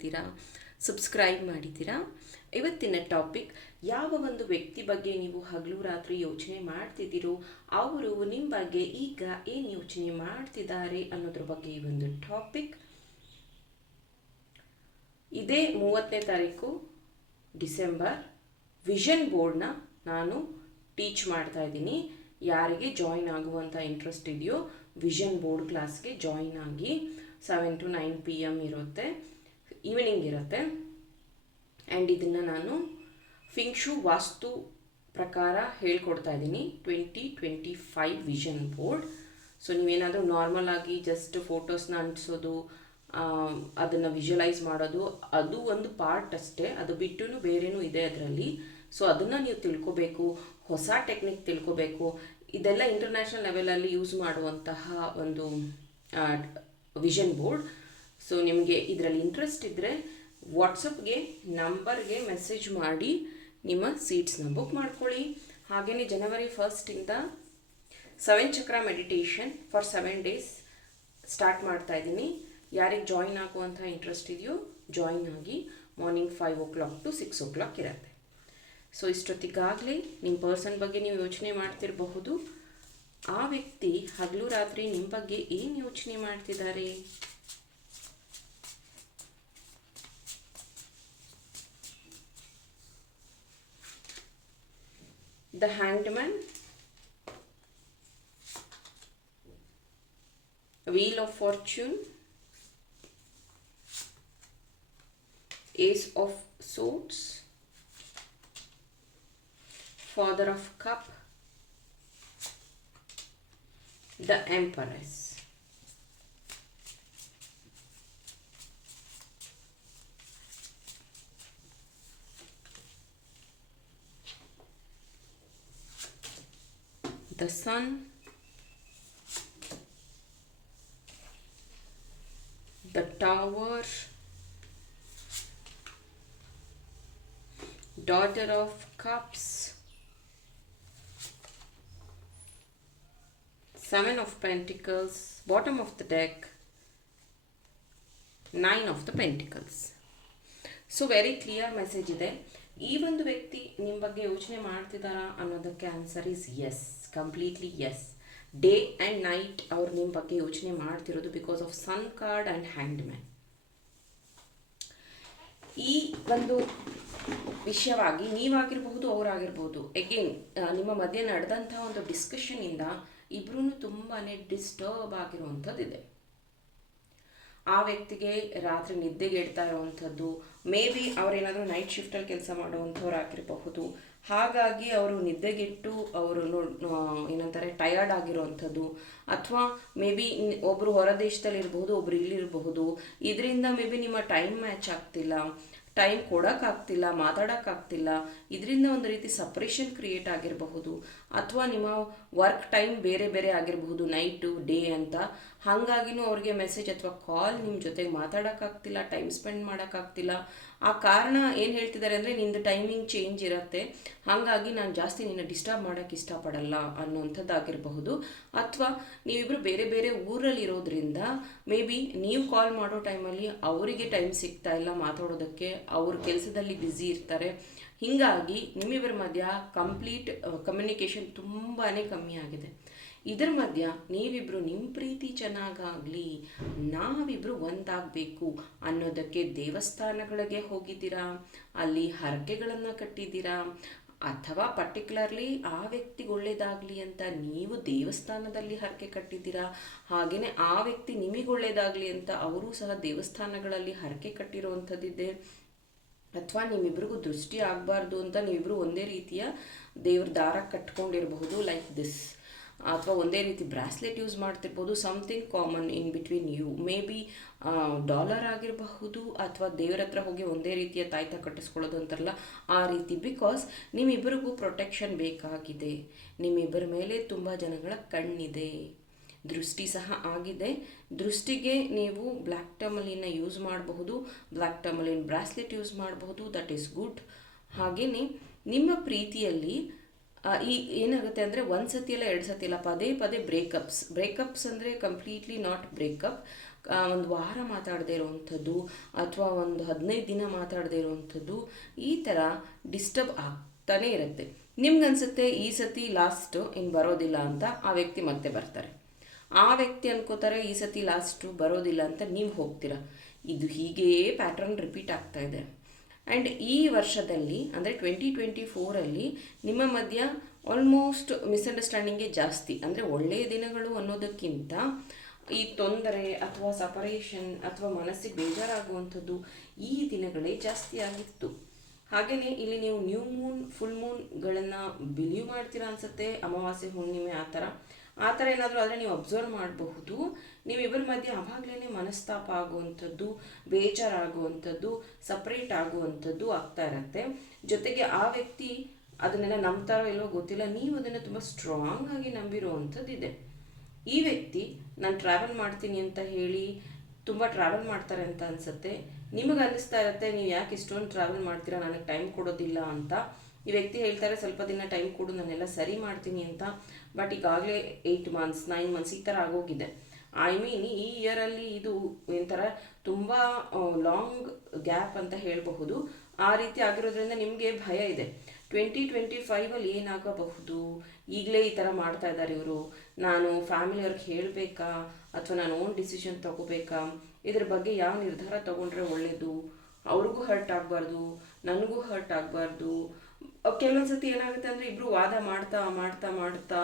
Support ಮಾಡ್ತಿದ್ದೀರಾ subscribe ಮಾಡಿದ್ದೀರಾ? ಇವತ್ತಿನ ಟಾಪಿಕ್ ಯಾವ ಒಂದು ವ್ಯಕ್ತಿ ಬಗ್ಗೆ ನೀವು ಹಗಲು ರಾತ್ರಿ ಯೋಚನೆ ಮಾಡ್ತಿದ್ದೀರೋ, ಅವರು ನಿಮ್ಮ ಬಗ್ಗೆ ಈಗ ಏನು ಯೋಚನೆ ಮಾಡ್ತಿದ್ದಾರೆ ಅನ್ನೋದ್ರ ಬಗ್ಗೆ ಈ ಒಂದು ಟಾಪಿಕ್ ಇದೇ ಮೂವತ್ತನೇ ತಾರೀಕು ಡಿಸೆಂಬರ್, ವಿಷನ್ ಬೋರ್ಡ್ನ ನಾನು ಟೀಚ್ ಮಾಡ್ತಾ ಇದ್ದೀನಿ. ಯಾರಿಗೆ ಜಾಯಿನ್ ಆಗುವಂಥ ಇಂಟ್ರೆಸ್ಟ್ ಇದೆಯೋ, ವಿಷನ್ ಬೋರ್ಡ್ ಕ್ಲಾಸ್ಗೆ ಜಾಯಿನ್ ಆಗಿ seven to nine P M ಇರುತ್ತೆ. ಈವ್ನಿಂಗ್ ಇರುತ್ತೆ. ಆ್ಯಂಡ್ ಇದನ್ನು ನಾನು ಫಿಂಕ್ಷು ವಾಸ್ತು ಪ್ರಕಾರ ಹೇಳ್ಕೊಡ್ತಾ ಇದ್ದೀನಿ. Twenty twenty five vision board so ನೀವೇನಾದರೂ ನಾರ್ಮಲ್ ಆಗಿ ಜಸ್ಟ್ ಫೋಟೋಸ್ನ ಅಂಟಿಸೋದು ಅದನ್ನು ವಿಜುವಲೈಸ್ ಮಾಡೋದು, ಅದು ಒಂದು ಪಾರ್ಟ್ ಅಷ್ಟೇ. ಅದು ಬಿಟ್ಟು ಬೇರೆನೂ ಇದೆ ಅದರಲ್ಲಿ. ಸೊ ಅದನ್ನು ನೀವು ತಿಳ್ಕೊಬೇಕು, ಹೊಸ ಟೆಕ್ನಿಕ್ ತಿಳ್ಕೊಬೇಕು. ಇದೆಲ್ಲ ಇಂಟರ್ನ್ಯಾಷನಲ್ ಲೆವೆಲಲ್ಲಿ ಯೂಸ್ ಮಾಡುವಂತಹ ಒಂದು ವಿಷನ್ ಬೋರ್ಡ್ ಸೊ ನಿಮಗೆ ಇದರಲ್ಲಿ ಇಂಟ್ರೆಸ್ಟ್ ಇದ್ದರೆ ವಾಟ್ಸಪ್ಗೆ ನಂಬರ್ಗೆ ಮೆಸೇಜ್ ಮಾಡಿ ನಿಮ್ಮ ಸೀಟ್ಸ್ನ ಬುಕ್ ಮಾಡ್ಕೊಳ್ಳಿ. ಹಾಗೆಯೇ ಜನವರಿ ಫಸ್ಟಿಂದ seven chakra meditation for seven days start ಮಾಡ್ತಾ ಇದ್ದೀನಿ. ಯಾರಿಗೆ ಜಾಯಿನ್ ಆಗುವಂಥ ಇಂಟ್ರೆಸ್ಟ್ ಇದೆಯೋ ಜಾಯಿನ್ ಆಗಿ morning five o'clock to six o'clock ಇರುತ್ತೆ. ಸೊ ಇಷ್ಟೊತ್ತಿಗಾಗಲೇ ನಿಮ್ಮ ಪರ್ಸನ್ ಬಗ್ಗೆ ನೀವು ಯೋಚನೆ ಮಾಡ್ತಿರಬಹುದು. ಆ ವ್ಯಕ್ತಿ ಹಗಲು ರಾತ್ರಿ ನಿಮ್ಮ ಬಗ್ಗೆ ಏನು ಯೋಚನೆ ಮಾಡ್ತಿದ್ದಾರೆ? the hangman, wheel of fortune, ace of swords, father of cup, the empress. the sun the tower daughter of cups seven of pentacles bottom of the deck nine of the pentacles so very clear message ಇದೆ ಈ ಒಂದು ವ್ಯಕ್ತಿ ನಿಮ್ಮ ಬಗ್ಗೆ ಯೋಚನೆ ಮಾಡ್ತಿದ್ದಾರಾ ಅನ್ನೋದಕ್ಕೆ answer is S completely yes day and night ಅವ್ರು ನಿಮ್ಮ ಬಗ್ಗೆ ಯೋಚನೆ ಮಾಡ್ತಿರೋದು because of sun card and hanged man ಈ ಒಂದು ವಿಷಯವಾಗಿ ನೀವಾಗಿರಬಹುದು ಅವರಾಗಿರ್ಬೋದು ಎಗೇನ್ ನಿಮ್ಮ ಮಧ್ಯೆ ನಡೆದಂಥ ಒಂದು ಡಿಸ್ಕಷನಿಂದ ಇಬ್ಬರೂ ತುಂಬಾ ಡಿಸ್ಟರ್ಬ್ ಆಗಿರುವಂಥದ್ದಿದೆ. ಆ ವ್ಯಕ್ತಿಗೆ ರಾತ್ರಿ ನಿದ್ದೆಗೆಡ್ತಾ ಇರುವಂಥದ್ದು ಮೇ ಬಿ ಅವರೇನಾದರೂ ನೈಟ್ ಶಿಫ್ಟಲ್ಲಿ ಕೆಲಸ ಮಾಡುವಂಥವ್ರು ಆಗಿರಬಹುದು. ಹಾಗಾಗಿ ಅವರು ನಿದ್ದೆಗೆಟ್ಟು ಅವರು ಏನಂತಾರೆ ಟಯರ್ಡ್ ಆಗಿರುವಂಥದ್ದು. ಅಥವಾ ಮೇ ಬಿ ಒಬ್ಬರು ಹೊರ ದೇಶದಲ್ಲಿ ಇರಬಹುದು, ಒಬ್ರು ಇಲ್ಲಿರಬಹುದು ಇದರಿಂದ ಮೇ ಬಿ ನಿಮ್ಮ ಟೈಮ್ ಮ್ಯಾಚ್ ಆಗ್ತಿಲ್ಲ. ಟೈಮ್ ಕೊಡೋಕ್ಕಾಗ್ತಿಲ್ಲ, ಮಾತಾಡೋಕ್ಕಾಗ್ತಿಲ್ಲ. ಇದರಿಂದ ಒಂದು ರೀತಿ ಸಪ್ರೇಷನ್ ಕ್ರಿಯೇಟ್ ಆಗಿರಬಹುದು. ಅಥವಾ ನಿಮ್ಮ ವರ್ಕ್ ಟೈಮ್ ಬೇರೆ ಬೇರೆ ಆಗಿರಬಹುದು ನೈಟು ಡೇ ಅಂತ. ಹಾಗಾಗಿನೂ ಅವ್ರಿಗೆ ಮೆಸೇಜ್ ಅಥವಾ ಕಾಲ್ ನಿಮ್ಮ ಜೊತೆಗೆ ಮಾತಾಡೋಕ್ಕಾಗ್ತಿಲ್ಲ ಟೈಮ್ ಸ್ಪೆಂಡ್ ಮಾಡೋಕ್ಕಾಗ್ತಿಲ್ಲ. ಆ ಕಾರಣ ಏನು ಹೇಳ್ತಿದ್ದಾರೆ ಅಂದರೆ ನಿಂದು ಟೈಮಿಂಗ್ ಚೇಂಜ್ ಇರುತ್ತೆ. ಹಾಗಾಗಿ ನಾನು ಜಾಸ್ತಿ ನಿನ್ನ ಡಿಸ್ಟರ್ಬ್ ಮಾಡೋಕ್ಕೆ ಇಷ್ಟಪಡಲ್ಲ ಅನ್ನೋಂಥದ್ದಾಗಿರಬಹುದು ಅಥವಾ ನೀವಿಬ್ರು ಬೇರೆ ಬೇರೆ ಊರಲ್ಲಿ ಇರೋದ್ರಿಂದ ಮೇ ಬಿ ನೀವು ಕಾಲ್ ಮಾಡೋ ಟೈಮಲ್ಲಿ ಅವರಿಗೆ ಟೈಮ್ ಸಿಗ್ತಾ ಇಲ್ಲ ಮಾತಾಡೋದಕ್ಕೆ. ಅವ್ರ ಕೆಲಸದಲ್ಲಿ ಬ್ಯುಸಿ ಇರ್ತಾರೆ. ಹೀಗಾಗಿ ನಿಮ್ಮಿಬ್ಬರ ಮಧ್ಯ ಕಂಪ್ಲೀಟ್ ಕಮ್ಯುನಿಕೇಷನ್ ತುಂಬಾ ಕಮ್ಮಿ ಆಗಿದೆ. ಇದರ ಮಧ್ಯ ನೀವಿಬ್ಬರು ನಿಮ್ಮ ಪ್ರೀತಿ ಚೆನ್ನಾಗಾಗಲಿ ನಾವಿಬ್ಬರು ಒಂದಾಗಬೇಕು ಅನ್ನೋದಕ್ಕೆ ದೇವಸ್ಥಾನಗಳಿಗೆ ಹೋಗಿದ್ದೀರಾ? ಅಲ್ಲಿ ಹರಕೆಗಳನ್ನು ಕಟ್ಟಿದ್ದೀರಾ? ಅಥವಾ ಪರ್ಟಿಕ್ಯುಲರ್ಲಿ ಆ ವ್ಯಕ್ತಿಗೆ ಒಳ್ಳೇದಾಗಲಿ ಅಂತ ನೀವು ದೇವಸ್ಥಾನದಲ್ಲಿ ಹರಕೆ ಕಟ್ಟಿದ್ದೀರಾ? ಹಾಗೆಯೇ ಆ ವ್ಯಕ್ತಿ ನಿಮಗೆ ಒಳ್ಳೇದಾಗಲಿ ಅಂತ ಅವರು ಸಹ ದೇವಸ್ಥಾನಗಳಲ್ಲಿ ಹರಕೆ ಕಟ್ಟಿರುವಂಥದ್ದಿದೆ. ಅಥವಾ ನಿಮ್ಮಿಬ್ರಿಗೂ ದೃಷ್ಟಿ ಆಗಬಾರ್ದು ಅಂತ ನೀವಿಬ್ಬರು ಒಂದೇ ರೀತಿಯ ದೇವ್ರ ದಾರ ಕಟ್ಕೊಂಡಿರಬಹುದು ಲೈಕ್ ದಿಸ್ ಅಥವಾ ಒಂದೇ ರೀತಿ bracelet use ಮಾಡ್ತಿರ್ಬೋದು something common in between you may be dollar ಆಗಿರಬಹುದು ಅಥವಾ ದೇವ್ರ ಹತ್ರ ಹೋಗಿ ಒಂದೇ ರೀತಿಯ ತಾಯ್ತ ಕಟ್ಟಿಸ್ಕೊಳ್ಳೋದು ಅಂತಾರಲ್ಲ, ಆ ರೀತಿ. ಬಿಕಾಸ್ ನಿಮ್ಮಿಬ್ಬರಿಗೂ ಪ್ರೊಟೆಕ್ಷನ್ ಬೇಕಾಗಿದೆ. ನಿಮ್ಮಿಬ್ಬರ ಮೇಲೆ ತುಂಬ ಜನಗಳ ಕಣ್ಣಿದೆ. ದೃಷ್ಟಿ ಸಹ ಆಗಿದೆ. ದೃಷ್ಟಿಗೆ ನೀವು ಬ್ಲ್ಯಾಕ್ ಟಮಲಿನ ಯೂಸ್ ಮಾಡಬಹುದು. ಬ್ಲ್ಯಾಕ್ ಟಮಲಿನ್ ಬ್ರಾಸ್ಲೆಟ್ ಯೂಸ್ ಮಾಡಬಹುದು. ದಟ್ ಈಸ್ ಗುಡ್ ಹಾಗೆಯೇ ನಿಮ್ಮ ಪ್ರೀತಿಯಲ್ಲಿ ಈ ಏನಾಗುತ್ತೆ ಅಂದರೆ ಒಂದು ಸತಿ ಅಲ್ಲ, ಎರಡು ಸತಿ ಅಲ್ಲ, ಪದೇ ಪದೇ ಬ್ರೇಕಪ್ಸ್ ಬ್ರೇಕಪ್ಸ್ ಅಂದರೆ ಕಂಪ್ಲೀಟ್ಲಿ ನಾಟ್ ಬ್ರೇಕಪ್ ಒಂದು ವಾರ ಮಾತಾಡದೇ ಇರುವಂಥದ್ದು ಅಥವಾ ಒಂದು ಹದಿನೈದು ದಿನ ಮಾತಾಡದೇ ಇರುವಂಥದ್ದು ಈ ಥರ ಡಿಸ್ಟರ್ಬ್ ಆಗ್ತಾನೇ ಇರುತ್ತೆ. ನಿಮ್ಗನ್ಸುತ್ತೆ ಈ ಸತಿ ಲಾಸ್ಟ್ ಇನ್ನು ಬರೋದಿಲ್ಲ ಅಂತ ಆ ವ್ಯಕ್ತಿ ಮತ್ತೆ ಬರ್ತಾರೆ. ಆ ವ್ಯಕ್ತಿ ಅನ್ಕೋತಾರೆ, ಈ ಸತಿ ಲಾಸ್ಟು ಬರೋದಿಲ್ಲ ಅಂತ ನೀವು ಹೋಗ್ತೀರಾ? ಇದು ಹೀಗೇ ಪ್ಯಾಟರ್ನ್ ರಿಪೀಟ್ ಆಗ್ತಾ ಇದೆ. ಆ್ಯಂಡ್ ಈ ವರ್ಷದಲ್ಲಿ, ಅಂದರೆ ಟ್ವೆಂಟಿ ಟ್ವೆಂಟಿ ಫೋರಲ್ಲಿ ನಿಮ್ಮ ಮಧ್ಯ ಆಲ್ಮೋಸ್ಟ್ ಮಿಸ್ಅಂಡರ್ಸ್ಟ್ಯಾಂಡಿಂಗೇ ಜಾಸ್ತಿ, ಅಂದರೆ ಒಳ್ಳೆಯ ದಿನಗಳು ಅನ್ನೋದಕ್ಕಿಂತ ಈ ತೊಂದರೆ ಅಥವಾ ಸಪರೇಷನ್ ಅಥವಾ ಮನಸ್ಸಿಗೆ ಬೇಜಾರಾಗುವಂಥದ್ದು ಈ ದಿನಗಳೇ ಜಾಸ್ತಿ ಆಗಿತ್ತು. ಹಾಗೆಯೇ ಇಲ್ಲಿ ನೀವು ನ್ಯೂ ಮೂನ್ ಫುಲ್ ಮೂನ್ಗಳನ್ನು ಬಿಲೀವ್ ಮಾಡ್ತೀರಾ ಅನ್ಸುತ್ತೆ, ಅಮಾವಾಸ್ಯೆ, ಹುಣ್ಣಿಮೆ ಆ ಥರ. ಆ ಥರ ಏನಾದರೂ ಆದರೆ ನೀವು ಅಬ್ಸರ್ವ್ ಮಾಡಬಹುದು. ನೀವಿಬ್ಬರ ಮಧ್ಯೆ ಆವಾಗಲೇ ಮನಸ್ತಾಪ ಆಗುವಂಥದ್ದು, ಬೇಜಾರಾಗುವಂಥದ್ದು ಸಪ್ರೇಟ್ ಆಗುವಂಥದ್ದು ಆಗ್ತಾ ಇರತ್ತೆ. ಜೊತೆಗೆ ಆ ವ್ಯಕ್ತಿ ಅದನ್ನೆಲ್ಲ ನಂಬ್ತಾರೋ ಇಲ್ವೋ ಗೊತ್ತಿಲ್ಲ, ನೀವು ಅದನ್ನು ತುಂಬ ಸ್ಟ್ರಾಂಗ್ ಆಗಿ ನಂಬಿರುವಂಥದ್ದಿದೆ. ಈ ವ್ಯಕ್ತಿ, ನಾನು ಟ್ರಾವೆಲ್ ಮಾಡ್ತೀನಿ ಅಂತ ಹೇಳಿ ತುಂಬ ಟ್ರಾವೆಲ್ ಮಾಡ್ತಾರೆ ಅಂತ ಅನಿಸುತ್ತೆ. ನಿಮಗೆ ಅನ್ನಿಸ್ತಾ ಇರುತ್ತೆ, ನೀವು ಯಾಕೆ ಇಷ್ಟೊಂದು ಟ್ರಾವೆಲ್ ಮಾಡ್ತೀರಾ, ನನಗೆ ಟೈಮ್ ಕೊಡೋದಿಲ್ಲ ಅಂತ. ಈ ವ್ಯಕ್ತಿ ಹೇಳ್ತಾರೆ ಸ್ವಲ್ಪ ದಿನ ಟೈಮ್ ಕೊಡು, ನಾನೆಲ್ಲ ಸರಿ ಮಾಡ್ತೀನಿ ಅಂತ. ಬಟ್ ಈಗಾಗಲೇ ಏಯ್ಟ್ ಮಂತ್ಸ್ ನೈನ್ ಮಂತ್ಸ್ ಈ ಥರ ಆಗೋಗಿದೆ. ಐ ಮೀನ್ ಈ ಇಯರಲ್ಲಿ ಇದು ಒಂಥರ ತುಂಬ ಲಾಂಗ್ ಗ್ಯಾಪ್ ಅಂತ ಹೇಳಬಹುದು. ಆ ರೀತಿ ಆಗಿರೋದ್ರಿಂದ ನಿಮಗೆ ಭಯ ಇದೆ. ಟ್ವೆಂಟಿ ಟ್ವೆಂಟಿ ಫೈವಲ್ಲಿ ಏನಾಗಬಹುದು? ಈಗಲೇ ಈ ಥರ ಮಾಡ್ತಾ ಇದ್ದಾರೆ ಇವರು. ನಾನು ಫ್ಯಾಮಿಲಿಯವ್ರಿಗೆ ಹೇಳಬೇಕಾ? ಅಥವಾ ನಾನು ಓನ್ ಡಿಸಿಷನ್ ತಗೋಬೇಕಾ? ಇದ್ರ ಬಗ್ಗೆ ಯಾವ ನಿರ್ಧಾರ ತಗೊಂಡ್ರೆ ಒಳ್ಳೆಯದು ಅವ್ರಿಗೂ ಹರ್ಟ್ ಆಗಬಾರ್ದು, ನನಗೂ ಹರ್ಟ್ ಆಗಬಾರ್ದು. ಕೆಲವೊಂದು ಸತಿ ಏನಾಗುತ್ತೆ ಅಂದರೆ ಇಬ್ರು ವಾದ ಮಾಡ್ತಾ ಮಾಡ್ತಾ ಮಾಡ್ತಾ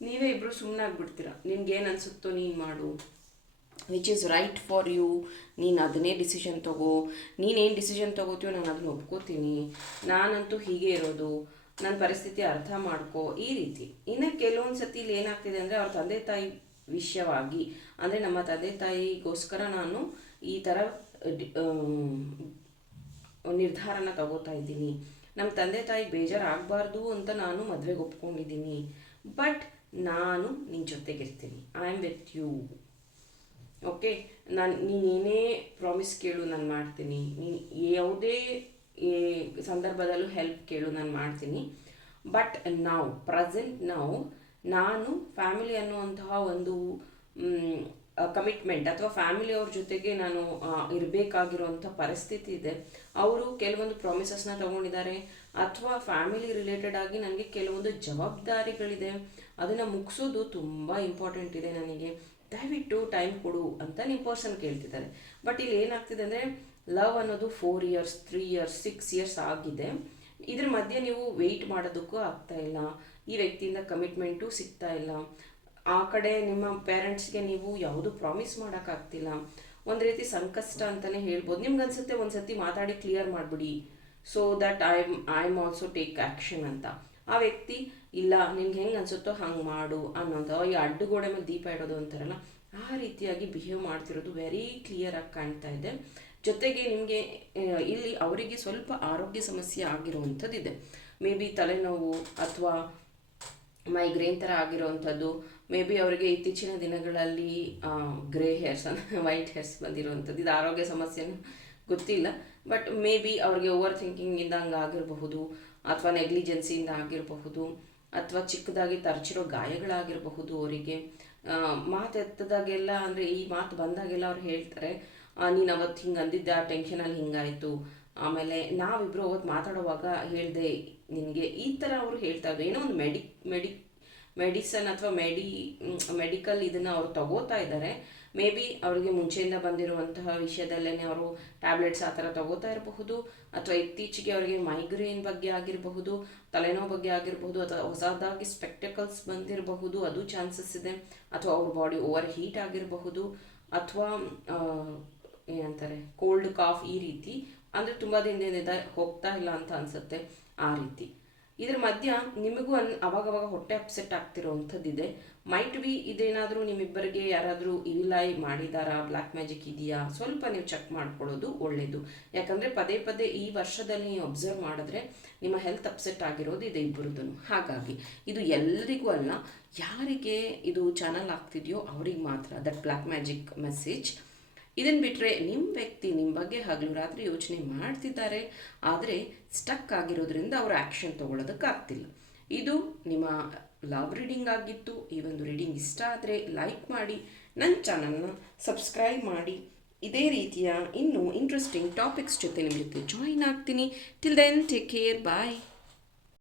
ನೀವೇ ಇಬ್ಬರು ಸುಮ್ಮನಾಗ್ಬಿಡ್ತೀರ ನಿನ್ಗೆ ಏನು ಅನ್ಸುತ್ತೋ ನೀನು ಮಾಡು. Which is right for you ನೀನು ಅದನ್ನೇ ಡಿಸಿಷನ್ ತಗೋ. ನೀನೇನು ಡಿಸಿಷನ್ ತಗೋತೀಯೋ ನಾನು ಅದನ್ನ ಒಪ್ಕೋತೀನಿ. ನಾನಂತೂ ಹೀಗೆ ಇರೋದು. ನನ್ನ ಪರಿಸ್ಥಿತಿ ಅರ್ಥ ಮಾಡ್ಕೋ. ಈ ರೀತಿ. ಇನ್ನು ಕೆಲವೊಂದು ಸತಿ ಇಲ್ಲಿ ಏನಾಗ್ತಿದೆ ಅಂದರೆ ಅವ್ರ ತಂದೆ ತಾಯಿ ವಿಷಯವಾಗಿ, ಅಂದರೆ ನಮ್ಮ ತಂದೆ ತಾಯಿಗೋಸ್ಕರ ನಾನು ಈ ಥರ ನಿರ್ಧಾರನ ತಗೋತಾ ಇದ್ದೀನಿ. ನಮ್ಮ ತಂದೆ ತಾಯಿ ಬೇಜಾರಾಗಬಾರ್ದು ಅಂತ ನಾನು ಮದುವೆಗೆ ಒಪ್ಕೊಂಡಿದ್ದೀನಿ. ಬಟ್ ನಾನು ನಿನ್ನ ಜೊತೆಗಿರ್ತೀನಿ I am with you. Okay? ನಾನು ನೀನೇನೇ ಪ್ರಾಮಿಸ್ ಕೇಳು ನಾನು ಮಾಡ್ತೀನಿ. ನೀನು ಯಾವುದೇ ಸಂದರ್ಭದಲ್ಲೂ ಹೆಲ್ಪ್ ಕೇಳು ನಾನು ಮಾಡ್ತೀನಿ. ಬಟ್ ನಾವು, ಪ್ರೆಸೆಂಟ್ ನಾವು, ನಾನು ಫ್ಯಾಮಿಲಿ ಅನ್ನುವಂತಹ ಒಂದು ಕಮಿಟ್ಮೆಂಟ್ ಅಥವಾ ಫ್ಯಾಮಿಲಿ ಅವ್ರ ಜೊತೆಗೆ ನಾನು ಇರಬೇಕಾಗಿರುವಂಥ ಪರಿಸ್ಥಿತಿ ಇದೆ. ಅವರು ಕೆಲವೊಂದು ಪ್ರಾಮಿಸಸ್ನ ತಗೊಂಡಿದ್ದಾರೆ. ಅಥವಾ ಫ್ಯಾಮಿಲಿ ರಿಲೇಟೆಡ್ ಆಗಿ ನನಗೆ ಕೆಲವೊಂದು ಜವಾಬ್ದಾರಿಗಳಿದೆ. ಅದನ್ನು ಮುಗಿಸೋದು ತುಂಬ ಇಂಪಾರ್ಟೆಂಟ್ ಇದೆ ನನಗೆ. ದಯವಿಟ್ಟು ಟೈಮ್ ಕೊಡು ಅಂತ ನಿಮ್ಮ ಪರ್ಸನ್ ಕೇಳ್ತಿದ್ದಾರೆ. ಬಟ್ ಇಲ್ಲಿ ಏನಾಗ್ತಿದೆ ಅಂದರೆ ಲವ್ ಅನ್ನೋದು four years three years six years ಆಗಿದೆ. ಇದ್ರ ಮಧ್ಯೆ ನೀವು ವೆಯ್ಟ್ ಮಾಡೋದಕ್ಕೂ ಆಗ್ತಾ ಇಲ್ಲ. ಈ ವ್ಯಕ್ತಿಯಿಂದ ಕಮಿಟ್ಮೆಂಟು ಸಿಗ್ತಾ ಇಲ್ಲ. ಆ ಕಡೆ ನಿಮ್ಮ ಪೇರೆಂಟ್ಸ್ಗೆ ನೀವು ಯಾವುದು ಪ್ರಾಮಿಸ್ ಮಾಡೋಕ್ಕಾಗ್ತಿಲ್ಲ. ಒಂದು ರೀತಿ ಸಂಕಷ್ಟ ಅಂತಲೇ ಹೇಳ್ಬೋದು. ನಿಮ್ಗೆ ಅನ್ಸುತ್ತೆ ಒಂದು ಸತಿ ಮಾತಾಡಿ ಕ್ಲಿಯರ್ ಮಾಡಿಬಿಡಿ. So that I I am also take action ಅಂತ. ಆ ವ್ಯಕ್ತಿ, ಇಲ್ಲ ನಿಮ್ಗೆ ಹೆಂಗೆ ಅನ್ಸುತ್ತೋ ಹಂಗೆ ಮಾಡು ಅನ್ನೋದು, ಈ ಅಡ್ಡುಗೋಡೆ ಮೇಲೆ ದೀಪ ಇಡೋದು ಅಂತಾರಲ್ಲ, ಆ ರೀತಿಯಾಗಿ ಬಿಹೇವ್ ಮಾಡ್ತಿರೋದು ವೆರಿ ಕ್ಲಿಯರ್ ಆಗಿ ಕಾಣ್ತಾ ಇದೆ. ಜೊತೆಗೆ ನಿಮಗೆ ಇಲ್ಲಿ ಅವರಿಗೆ ಸ್ವಲ್ಪ ಆರೋಗ್ಯ ಸಮಸ್ಯೆ ಆಗಿರುವಂಥದ್ದಿದೆ. ಮೇ ಬಿ ತಲೆನೋವು ಅಥವಾ ಮೈಗ್ರೇನ್ ಥರ ಆಗಿರೋವಂಥದ್ದು ಮೇ ಬಿ ಅವರಿಗೆ ಇತ್ತೀಚಿನ ದಿನಗಳಲ್ಲಿ ಗ್ರೇ ಹೇರ್ಸ್ ವೈಟ್ ಹೇರ್ಸ್ ಬಂದಿರುವಂಥದ್ದು. ಇದು ಆರೋಗ್ಯ ಸಮಸ್ಯೆನೂ ಗೊತ್ತಿಲ್ಲ. ಬಟ್ ಮೇ ಬಿ ಅವ್ರಿಗೆ ಓವರ್ ಥಿಂಕಿಂಗಿಂದ ಹಂಗೆ ಆಗಿರಬಹುದು, ಅಥವಾ ನೆಗ್ಲಿಜೆನ್ಸಿಯಿಂದ ಆಗಿರಬಹುದು, ಅಥವಾ ಚಿಕ್ಕದಾಗಿ ತರ್ಚಿರೋ ಗಾಯಗಳಾಗಿರಬಹುದು ಅವರಿಗೆ. ಮಾತು ಎತ್ತದಾಗೆಲ್ಲ ಅಂದರೆ ಈ ಮಾತು ಬಂದಾಗೆಲ್ಲ ಅವ್ರು ಹೇಳ್ತಾರೆ ನೀನು ಅವತ್ತು ಹಿಂಗೆ ಅಂದಿದ್ದೆ, ಆ ಟೆನ್ಷನಲ್ಲಿ ಹಿಂಗಾಯಿತು. ಆಮೇಲೆ ನಾವಿಬ್ಬರು ಅವತ್ತು ಮಾತಾಡುವಾಗ ಹೇಳಿದೆ ನಿನಗೆ ಈ ಥರ ಅವರು ಹೇಳ್ತಾ ಇದ್ದರು ಏನೋ ಒಂದು ಮೆಡಿಕ್ ಮೆಡಿ ಮೆಡಿಸನ್ ಅಥವಾ ಮೆಡಿ ಮೆಡಿಕಲ್ ಇದನ್ನು ಅವರು ತಗೋತಾ ಇದ್ದಾರೆ ಮೇ ಬಿ ಅವರಿಗೆ ಮುಂಚೆಯಿಂದ ಬಂದಿರುವಂತಹ ವಿಷಯದಲ್ಲೇ ಅವರು ಟ್ಯಾಬ್ಲೆಟ್ಸ್ ಆ ಥರ ತಗೋತಾ ಇರಬಹುದು, ಅಥವಾ ಇತ್ತೀಚೆಗೆ ಅವರಿಗೆ ಮೈಗ್ರೇನ್ ಬಗ್ಗೆ ಆಗಿರಬಹುದು, ತಲೆನೋವು ಬಗ್ಗೆ ಆಗಿರಬಹುದು, ಅಥವಾ ಹೊಸದಾಗಿ ಸ್ಪೆಕ್ಟಕಲ್ಸ್ ಬಂದಿರಬಹುದು, ಅದು ಚಾನ್ಸಸ್ ಇದೆ. ಅಥವಾ ಅವ್ರ ಬಾಡಿ ಓವರ್ ಹೀಟ್ ಆಗಿರಬಹುದು, ಅಥವಾ ಏನಂತಾರೆ ಕೋಲ್ಡ್ ಕಾಫ್ ಈ ರೀತಿ. ಅಂದರೆ ತುಂಬ ದಿನದಿಂದ ಹೋಗ್ತಾ ಇಲ್ಲ ಅಂತ ಅನಿಸುತ್ತೆ ಆ ರೀತಿ. ಇದ್ರ ಮಧ್ಯ ನಿಮಗೂ ಅನ್, ಅವಾಗವಾಗ ಹೊಟ್ಟೆ ಅಪ್ಸೆಟ್ ಆಗ್ತಿರೋವಂಥದ್ದಿದೆ ಮೈಟ್ ಬಿ ಇದೇನಾದರೂ ನಿಮ್ಮಿಬ್ಬರಿಗೆ ಯಾರಾದರೂ ಇವಿಲಾಯ್ ಮಾಡಿದಾರಾ ಬ್ಲ್ಯಾಕ್ ಮ್ಯಾಜಿಕ್ ಇದೆಯಾ? ಸ್ವಲ್ಪ ನೀವು ಚೆಕ್ ಮಾಡ್ಕೊಳ್ಳೋದು ಒಳ್ಳೆಯದು ಯಾಕಂದರೆ ಪದೇ ಪದೇ ಈ ವರ್ಷದಲ್ಲಿ ನೀವು ಅಬ್ಸರ್ವ್ ಮಾಡಿದ್ರೆ ನಿಮ್ಮ ಹೆಲ್ತ್ ಅಪ್ಸೆಟ್ ಆಗಿರೋದು ಇದೆ ಇಬ್ಬರದ್ದು ಹಾಗಾಗಿ ಇದು ಎಲ್ಲರಿಗೂ ಅಲ್ಲ, ಯಾರಿಗೆ ಇದು ಚಾನಲ್ ಆಗ್ತಿದೆಯೋ ಅವ್ರಿಗೆ ಮಾತ್ರ ದಟ್ ಬ್ಲ್ಯಾಕ್ ಮ್ಯಾಜಿಕ್ ಮೆಸೇಜ್ ಇದನ್ನು ಬಿಟ್ಟರೆ ನಿಮ್ಮ ವ್ಯಕ್ತಿ ನಿಮ್ಮ ಬಗ್ಗೆ ಹಗಲು ರಾತ್ರಿ ಯೋಚನೆ ಮಾಡ್ತಿದ್ದಾರೆ. ಆದರೆ ಸ್ಟಕ್ ಆಗಿರೋದ್ರಿಂದ ಅವರು ಆ್ಯಕ್ಷನ್ ತೊಗೊಳೋದಕ್ಕಾಗ್ತಿಲ್ಲ. ಇದು ನಿಮ್ಮ ಲವ್ ರೀಡಿಂಗ್ ಆಗಿತ್ತು. ಈ ಒಂದು ರೀಡಿಂಗ್ ಇಷ್ಟ ಆದರೆ ಲೈಕ್ ಮಾಡಿ ನನ್ನ ಚಾನಲ್ನ ಸಬ್ಸ್ಕ್ರೈಬ್ ಮಾಡಿ. ಇದೇ ರೀತಿಯ ಇನ್ನೂ ಇಂಟ್ರೆಸ್ಟಿಂಗ್ ಟಾಪಿಕ್ಸ್ ಜೊತೆ ನಿಮ್ಮ ಜೊತೆ ಜಾಯಿನ್ ಆಗ್ತೀನಿ. Till then take care bye